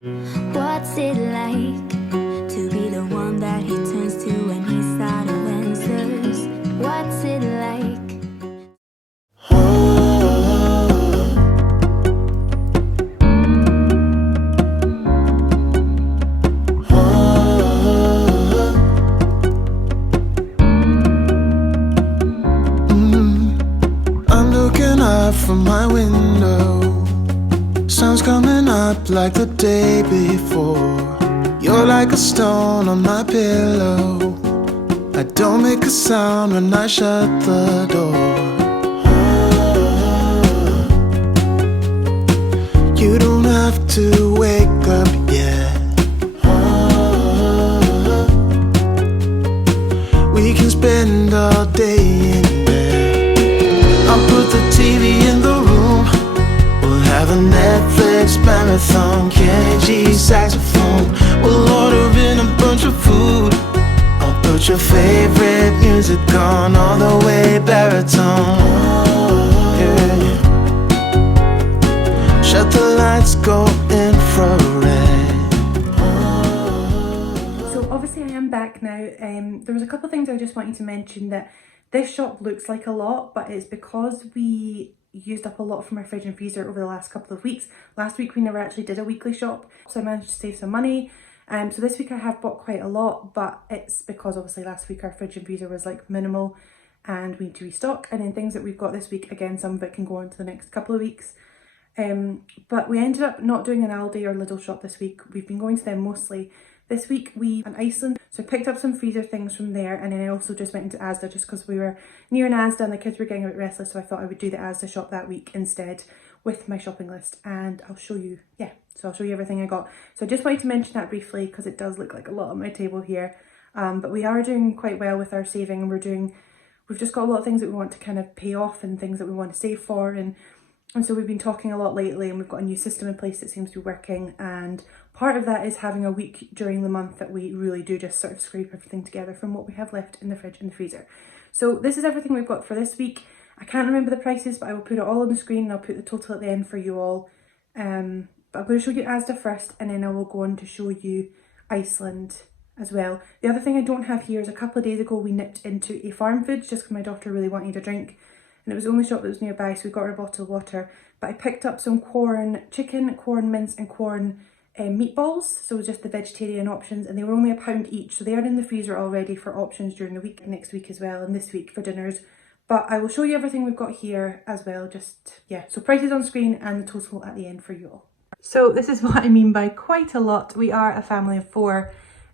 What's it like to be the one that he turns to when he's out of answers? What's it like? I'm looking up from my window. Sun's coming up like the day before. You're like a stone on my pillow. I don't make a sound when I shut the door. You don't have to wake up yet. We can spend all day in bed. I'll put the TV in the room. We'll have a Netflix marathon, Kenny G saxophone. We'll order in a bunch of food. I'll put your favorite music on all the way baritone. Yeah. Shut the lights, go infrared. So obviously I am back now. There was a couple of things I just wanted to mention. That this shop looks like a lot, but it's because we used up a lot from our fridge and freezer over the last couple of weeks. Last week we never actually did a weekly shop, so I managed to save some money. So this week I have bought quite a lot, but it's because obviously last week our fridge and freezer was like minimal and we need to restock. And then things that we've got this week, again, some of it can go on to the next couple of weeks. But we ended up not doing an Aldi or Lidl shop this week. We've been going to them mostly. This week we went Iceland, so I picked up some freezer things from there, and then I also just went into Asda just because we were near an Asda and the kids were getting a bit restless, so I thought I would do the Asda shop that week instead with my shopping list, and I'll show you, so I'll show you everything I got. So I just wanted to mention that briefly because it does look like a lot on my table here, but we are doing quite well with our saving, and we've just got a lot of things that we want to kind of pay off and things that we want to save for, and so we've been talking a lot lately, and we've got a new system in place that seems to be working, and part of that is having a week during the month that we really do just sort of scrape everything together from what we have left in the fridge and the freezer. So this is everything we've got for this week. I can't remember the prices, but I will put it all on the screen and I'll put the total at the end for you all. But I'm going to show you Asda first, and then I will go on to show you Iceland as well. The other thing I don't have here is a couple of days ago we nipped into a farm foods just because my daughter really wanted a drink. And it was the only shop that was nearby, so we got her a bottle of water. But I picked up some chicken, corn mince and corn meatballs, so just the vegetarian options, and they were only £1 each, so they are in the freezer already for options during the week, next week as well, and this week for dinners. But I will show you everything we've got here as well, so prices on screen and the total at the end for you all. So this is what I mean by quite a lot. We are a family of 4,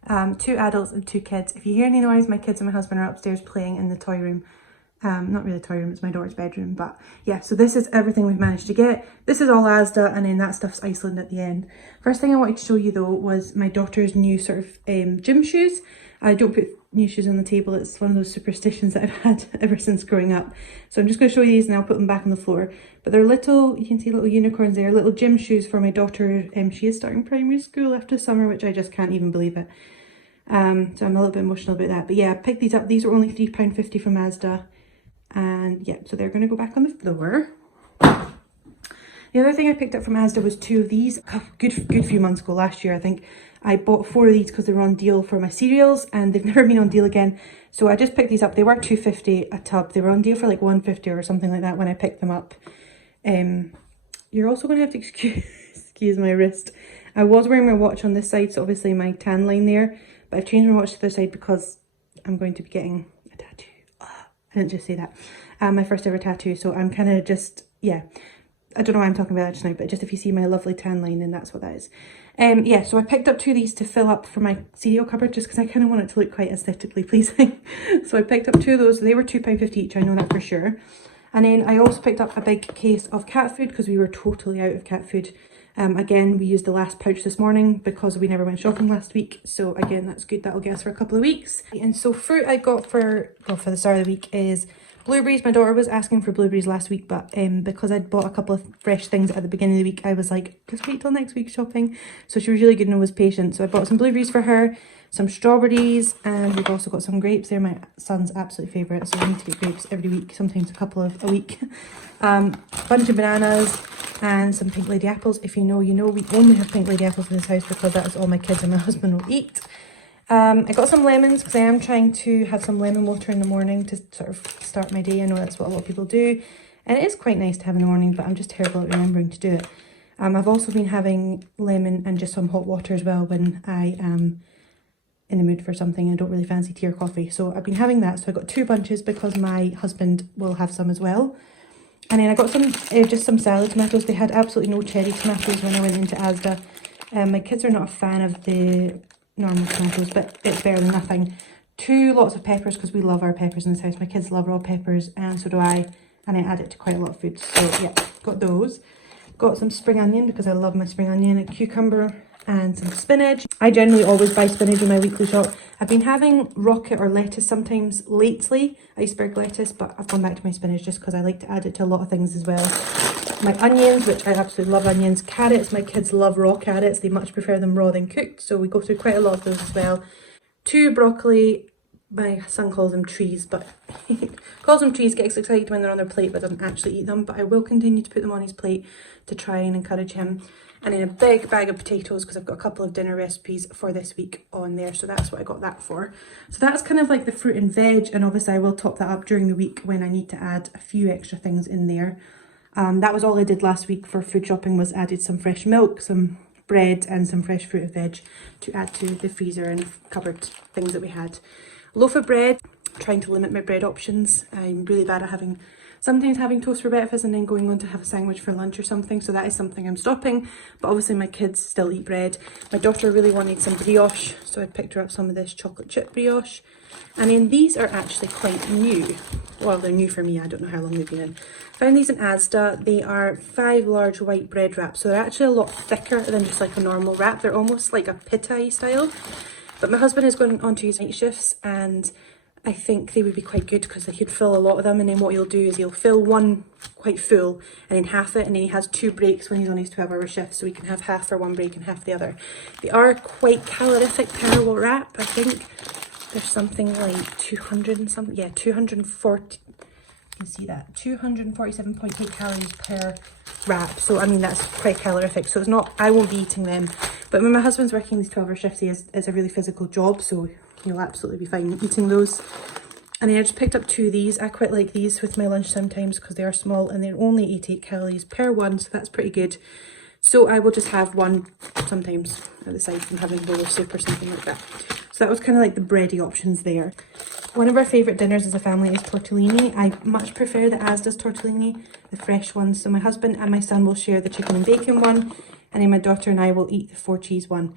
2 adults and 2 kids. If you hear any noise, my kids and my husband are upstairs playing in the toy room. Not really a toy room, it's my daughter's bedroom, but yeah, so this is everything we've managed to get. This is all Asda, and then that stuff's Iceland at the end. First thing I wanted to show you though was my daughter's new sort of gym shoes. I don't put new shoes on the table, it's one of those superstitions that I've had ever since growing up. So I'm just going to show you these and I'll put them back on the floor. But they're little, you can see little unicorns there, little gym shoes for my daughter. She is starting primary school after summer, which I just can't even believe it. So I'm a little bit emotional about that. But yeah, I picked these up. These were only £3.50 from Asda. And yeah, so they're going to go back on the floor. The other thing I picked up from Asda was 2 of these. A good few months ago, last year I think. I bought 4 of these because they were on deal for my cereals, and they've never been on deal again. So I just picked these up. They were £2.50 a tub. They were on deal for like £1.50 or something like that when I picked them up. You're also going to have to excuse my wrist. I was wearing my watch on this side, so obviously my tan line there. But I've changed my watch to the other side because I'm going to be getting a tattoo. I didn't just say that. My first ever tattoo, so I'm kind of just, yeah. I don't know why I'm talking about that just now, but just if you see my lovely tan line, then that's what that is. Yeah, so I picked up 2 of these to fill up for my cereal cupboard just because I kind of want it to look quite aesthetically pleasing. So I picked up 2 of those. They were £2.50 each, I know that for sure. And then I also picked up a big case of cat food because we were totally out of cat food. Again, we used the last pouch this morning because we never went shopping last week. So again, that's good. That'll get us for a couple of weeks. And so fruit I got for the start of the week is Blueberries, my daughter was asking for blueberries last week, but because I'd bought a couple of fresh things at the beginning of the week, I was like, just wait till next week's shopping. So she was really good and was patient. So I bought some blueberries for her, some strawberries, and we've also got some grapes. They're my son's absolute favourite, so we need to get grapes every week, sometimes a couple of a week. Bunch of bananas and some pink lady apples. If you know, you know. We only have pink lady apples in this house because that is all my kids and my husband will eat. I got some lemons because I am trying to have some lemon water in the morning to sort of start my day. I know that's what a lot of people do, and it is quite nice to have in the morning, but I'm just terrible at remembering to do it. I've also been having lemon and just some hot water as well when I am in the mood for something. I don't really fancy tea or coffee, so I've been having that. So I got 2 bunches because my husband will have some as well. And then I got some just some salad tomatoes. They had absolutely no cherry tomatoes when I went into Asda. My kids are not a fan of the normal tomatoes, but it's better than nothing. 2 lots of peppers because we love our peppers in this house. My kids love raw peppers and so do I, and I add it to quite a lot of food. So yeah, got those. Got some spring onion because I love my spring onion, a cucumber and some spinach. I generally always buy spinach in my weekly shop. I've been having rocket or lettuce sometimes lately, iceberg lettuce, but I've gone back to my spinach just because I like to add it to a lot of things as well. My onions, which I absolutely love onions. Carrots, my kids love raw carrots. They much prefer them raw than cooked, so we go through quite a lot of those as well. 2 broccoli. My son calls them trees, but he calls them trees, gets excited when they're on their plate but doesn't actually eat them. But I will continue to put them on his plate to try and encourage him. And then a big bag of potatoes because I've got a couple of dinner recipes for this week on there. So that's what I got that for. So that's kind of like the fruit and veg, and obviously I will top that up during the week when I need to add a few extra things in there. That was all I did last week for food shopping, was added some fresh milk, some bread and some fresh fruit and veg to add to the freezer and cupboard things that we had. Loaf of bread, trying to limit my bread options. I'm really bad at sometimes having toast for breakfast and then going on to have a sandwich for lunch or something, so that is something I'm stopping. But obviously my kids still eat bread. My daughter really wanted some brioche, so I picked her up some of this chocolate chip brioche. And then these are actually quite new. Well, they're new for me, I don't know how long they've been in. Found these in Asda. They are 5 large white bread wraps, so they're actually a lot thicker than just like a normal wrap. They're almost like a pita style. But my husband is going on to his night shifts, and I think they would be quite good because he could fill a lot of them, and then what he'll do is he'll fill one quite full and then half it, and then he has 2 breaks when he's on his 12-hour shift, so he can have half for one break and half the other. They are quite calorific per wrap. I think there's something like 200 and something, yeah, 240, you can see that, 247.8 calories per wrap. So I mean, that's quite calorific, so it's not, I won't be eating them. But when my husband's working these 12-hour shifts, it's a really physical job, so he'll absolutely be fine eating those. And then I just picked up 2 of these. I quite like these with my lunch sometimes because they are small and they're only 88 calories per one, so that's pretty good. So I will just have one sometimes at the side from having a bowl of soup or something like that. So that was kind of like the bready options there. One of our favourite dinners as a family is tortellini. I much prefer the Asda's tortellini, the fresh ones. So my husband and my son will share the chicken and bacon one, and then my daughter and I will eat the 4 cheese one.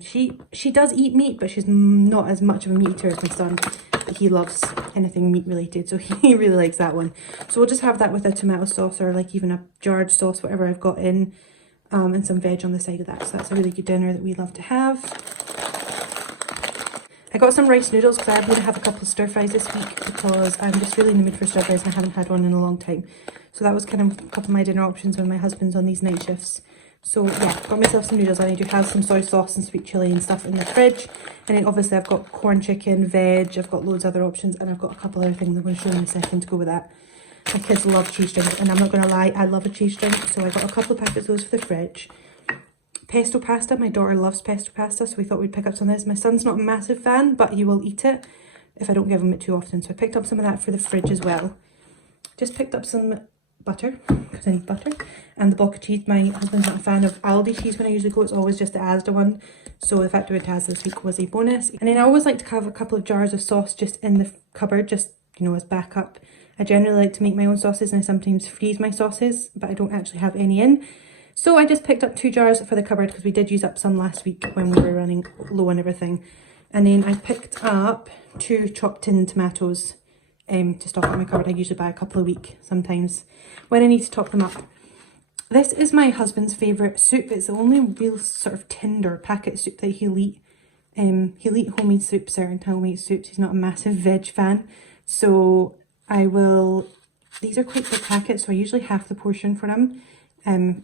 She does eat meat, but she's not as much of a meat eater as my son. But he loves anything meat related, so he really likes that one. So we'll just have that with a tomato sauce or like even a jarred sauce, whatever I've got in, and some veg on the side of that. So that's a really good dinner that we love to have. I got some rice noodles because I'm going to have a couple of stir fries this week because I'm just really in the mood for stir fries and I haven't had one in a long time. So that was kind of a couple of my dinner options when my husband's on these night shifts. So yeah, got myself some noodles. I do have some soy sauce and sweet chilli and stuff in the fridge. And then obviously I've got corn chicken, veg, I've got loads of other options, and I've got a couple other things I'm going to show you in a second to go with that. My kids love cheese drinks, and I'm not going to lie, I love a cheese drink. So I got a couple of packets of those for the fridge. Pesto pasta, my daughter loves pesto pasta, so we thought we'd pick up some of this. My son's not a massive fan, but he will eat it if I don't give him it too often. So I picked up some of that for the fridge as well. Just picked up some butter, because I need butter, and the block of cheese. My husband's not a fan of Aldi cheese when I usually go, it's always just the Asda one. So the fact that we went to Asda this week was a bonus. And then I always like to have a couple of jars of sauce just in the cupboard, just, you know, as backup. I generally like to make my own sauces, and I sometimes freeze my sauces, but I don't actually have any in. So I just picked up 2 jars for the cupboard because we did use up some last week when we were running low on everything. And then I picked up 2 chopped tin tomatoes to stock up my cupboard. I usually buy a couple a week sometimes when I need to top them up. This is my husband's favourite soup. It's the only real sort of tender packet soup that he'll eat. He'll eat homemade soups, certain homemade soups. He's not a massive veg fan. So these are quite big packets, so I usually half the portion for him,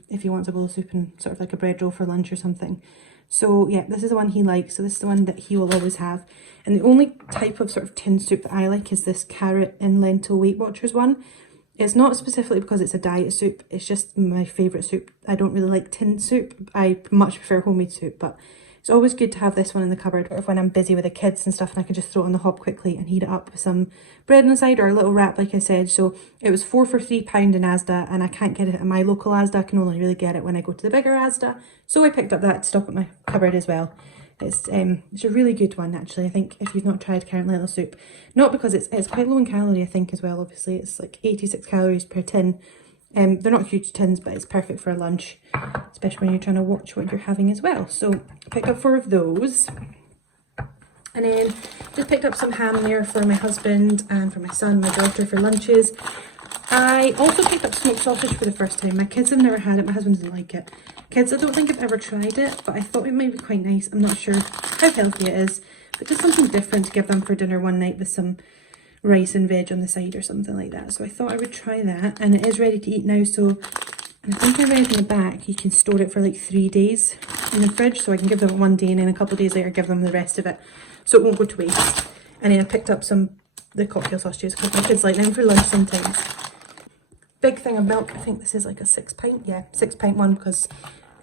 if he wants a bowl of soup and sort of like a bread roll for lunch or something. So yeah, this is the one he likes, so this is the one that he will always have. And the only type of sort of tin soup that I like is this carrot and lentil Weight Watchers one. It's not specifically because it's a diet soup, it's just my favourite soup. I don't really like tin soup, I much prefer homemade soup, but it's always good to have this one in the cupboard when I'm busy with the kids and stuff, and I can just throw it on the hob quickly and heat it up with some bread on the side or a little wrap like I said. So it was 4 for £3 in Asda, and I can't get it at my local Asda, I can only really get it when I go to the bigger Asda. So I picked up that to stock at my cupboard as well. It's a really good one actually, I think, if you've not tried carrot and lentil soup. Not because it's quite low in calorie I think as well, obviously. It's like 86 calories per tin. They're not huge tins, but it's perfect for a lunch, especially when you're trying to watch what you're having as well. So I picked up 4 of those, and then just picked up some ham there for my husband and for my son, my daughter for lunches. I also picked up smoked sausage for the first time. My kids have never had it, my husband doesn't like it. Kids, I don't think I've ever tried it, but I thought it might be quite nice. I'm not sure how healthy it is, but just something different to give them for dinner one night with some rice and veg on the side or something like that. So I thought I would try that, and it is ready to eat now. So I think I read in the back you can store it for like 3 days in the fridge, so I can give them one day and then a couple of days later give them the rest of it, so it won't go to waste. And then I picked up the cocktail sausages because my kids like them for lunch sometimes. Big thing of milk, I think this is like a 6 pint, yeah, 6 pint one, because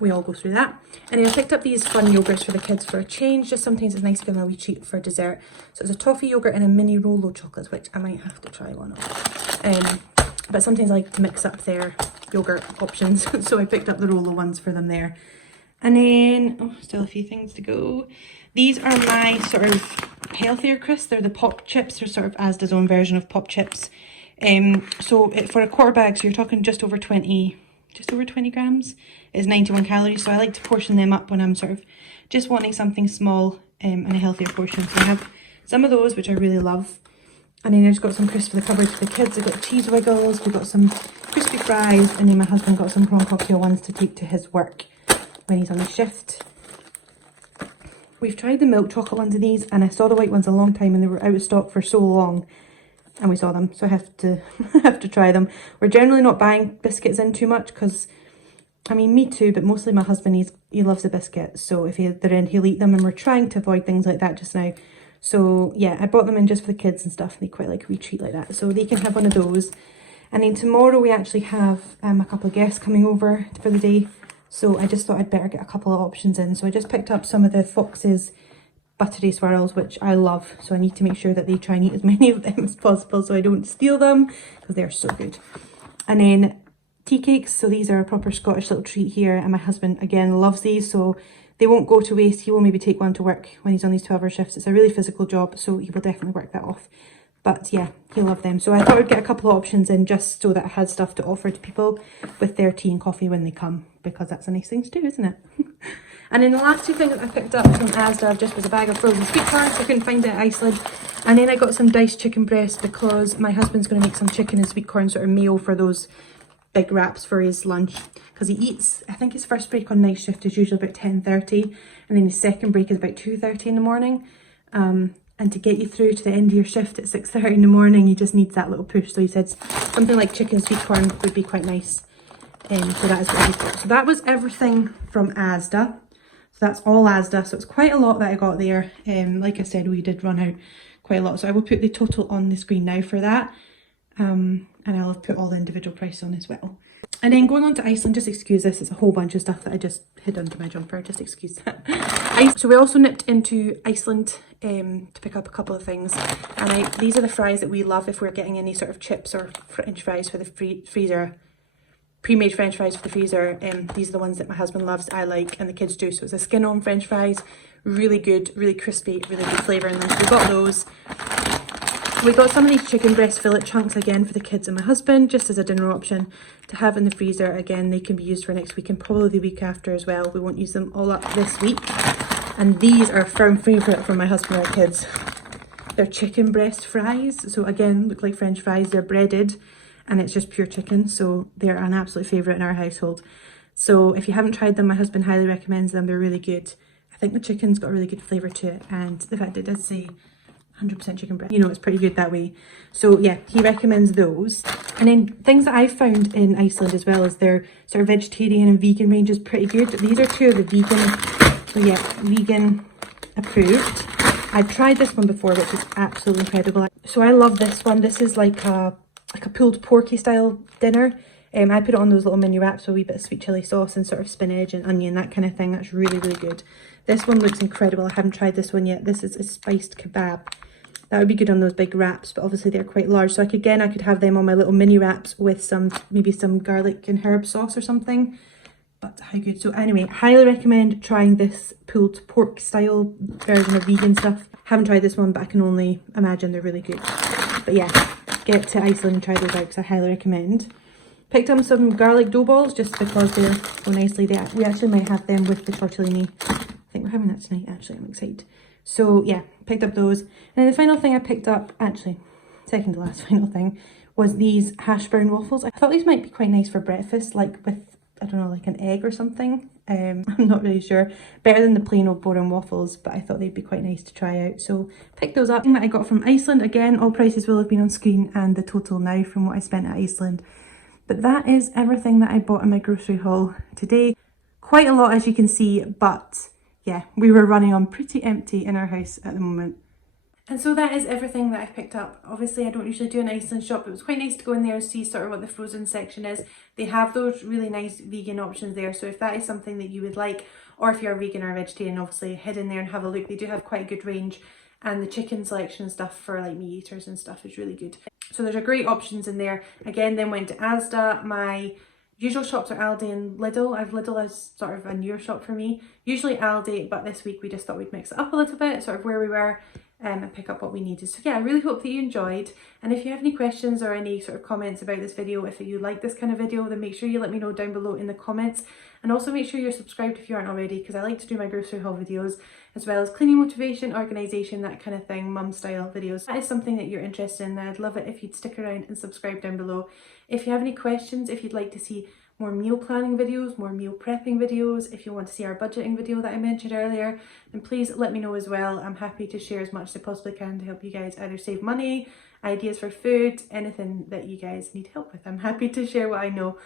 we all go through that. And then I picked up these fun yogurts for the kids for a change. Just sometimes it's nice to give them a wee treat for dessert. So it's a toffee yogurt and a mini Rolo chocolates, which I might have to try one of. But sometimes I like to mix up their yogurt options. So I picked up the Rolo ones for them there. And then, still a few things to go. These are my sort of healthier crisps. They're the pop chips. They're sort of Asda's own version of pop chips. So for a quarter bag, so you're talking just over 20 grams, is 91 calories. So I like to portion them up when I'm sort of just wanting something small and a healthier portion. So I have some of those, which I really love. And then I just got some crisps for the cupboard for the kids. I got cheese wiggles, we got some crispy fries, and then my husband got some prawn cocktail ones to take to his work when he's on his shift. We've tried the milk chocolate ones of these, and I saw the white ones a long time and they were out of stock for so long. And we saw them, so I have to have to try them. We're generally not buying biscuits in too much because, I mean, me too, but mostly my husband, he loves a biscuit, so if they're in, he'll eat them, and we're trying to avoid things like that just now. So yeah, I bought them in just for the kids and stuff, and they quite like a wee treat like that, so they can have one of those. And then tomorrow we actually have a couple of guests coming over for the day, so I just thought I'd better get a couple of options in. So I just picked up some of the Fox's buttery swirls, which I love, so I need to make sure that they try and eat as many of them as possible so I don't steal them, because they're so good. And then tea cakes, so these are a proper Scottish little treat here, and my husband again loves these, so they won't go to waste. He will maybe take one to work when he's on these 12-hour shifts. It's a really physical job, so he will definitely work that off. But yeah, he'll love them. So I thought I'd get a couple of options in just so that I had stuff to offer to people with their tea and coffee when they come, because that's a nice thing to do, isn't it? And then the last two things that I picked up from Asda just was a bag of frozen sweet corn, so I couldn't find it at Iceland. And then I got some diced chicken breast because my husband's going to make some chicken and sweet corn sort of meal for those big wraps for his lunch. Because he eats, I think his first break on night shift is usually about 10:30, and then his second break is about 2:30 in the morning. And to get you through to the end of your shift at 6:30 in the morning, he just needs that little push. So he said something like chicken and sweet corn would be quite nice. So that is what he got. So that was everything from Asda. So that's all Asda, so it's quite a lot that I got there. Like I said, we did run out quite a lot, so I will put the total on the screen now for that, and I'll put all the individual prices on as well. And then going on to Iceland, just excuse this, it's a whole bunch of stuff that I just hid under my jumper, just excuse that. So we also nipped into Iceland to pick up a couple of things, and these are the fries that we love if we're getting any sort of chips or French fries for the freezer. Pre-made French fries for the freezer. These are the ones that my husband loves, I like, and the kids do. So it's a skin-on French fries, really good, really crispy, really good flavour in them. So we got those. We got some of these chicken breast fillet chunks again for the kids and my husband, just as a dinner option to have in the freezer. Again, they can be used for next week and probably the week after as well. We won't use them all up this week. And these are a firm favourite for my husband and kids. They're chicken breast fries. So again, look like French fries. They're breaded, and it's just pure chicken, so they're an absolute favourite in our household. So if you haven't tried them, my husband highly recommends them. They're really good. I think the chicken's got a really good flavour to it, and the fact it did say 100% chicken breast. You know, it's pretty good that way. So yeah, he recommends those. And then things that I've found in Iceland as well is their sort of vegetarian and vegan range is pretty good. These are two of the vegan, so yeah, vegan approved. I've tried this one before, which is absolutely incredible. So I love this one. This is like a pulled porky style dinner. I put it on those little mini wraps with a wee bit of sweet chilli sauce and sort of spinach and onion, that kind of thing. That's really, really good. This one looks incredible. I haven't tried this one yet. This is a spiced kebab. That would be good on those big wraps, but obviously they're quite large. So I could have them on my little mini wraps with maybe some garlic and herb sauce or something. But how good. So anyway, highly recommend trying this pulled pork style version of vegan stuff. Haven't tried this one, but I can only imagine they're really good. But yeah, get to Iceland and try those out because I highly recommend. Picked up some garlic dough balls just because they're so nicely there. We actually might have them with the tortellini. I think we're having that tonight, actually. I'm excited. So yeah, picked up those. And then the final thing I picked up, actually, second to last final thing, was these Hashbrown Waffles. I thought these might be quite nice for breakfast, like with, I don't know, like an egg or something. I'm not really sure. Better than the plain old boring waffles, but I thought they'd be quite nice to try out. So picked those up. That I got from Iceland. Again, all prices will have been on screen and the total now from what I spent at Iceland. But that is everything that I bought in my grocery haul today. Quite a lot, as you can see, but yeah, we were running on pretty empty in our house at the moment. And so that is everything that I've picked up. Obviously, I don't usually do an Iceland shop, but it was quite nice to go in there and see sort of what the frozen section is. They have those really nice vegan options there, so if that is something that you would like, or if you're a vegan or a vegetarian, obviously head in there and have a look. They do have quite a good range, and the chicken selection and stuff for like meat eaters and stuff is really good. So there's a great options in there. Again, then went to Asda. My usual shops are Aldi and Lidl. Lidl as sort of a newer shop for me. Usually Aldi, but this week we just thought we'd mix it up a little bit, sort of where we were, and pick up what we needed. So yeah, I really hope that you enjoyed. And if you have any questions or any sort of comments about this video, if you like this kind of video, then make sure you let me know down below in the comments. And also make sure you're subscribed if you aren't already, because I like to do my grocery haul videos, as well as cleaning motivation, organisation, that kind of thing, mum style videos. That is something that you're interested in, I'd love it if you'd stick around and subscribe down below. If you have any questions, if you'd like to see more meal planning videos, more meal prepping videos, if you want to see our budgeting video that I mentioned earlier, then please let me know as well. I'm happy to share as much as I possibly can to help you guys either save money, ideas for food, anything that you guys need help with. I'm happy to share what I know,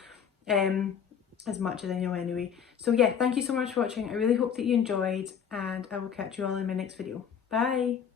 as much as I know anyway. So yeah, thank you so much for watching. I really hope that you enjoyed, and I will catch you all in my next video. Bye!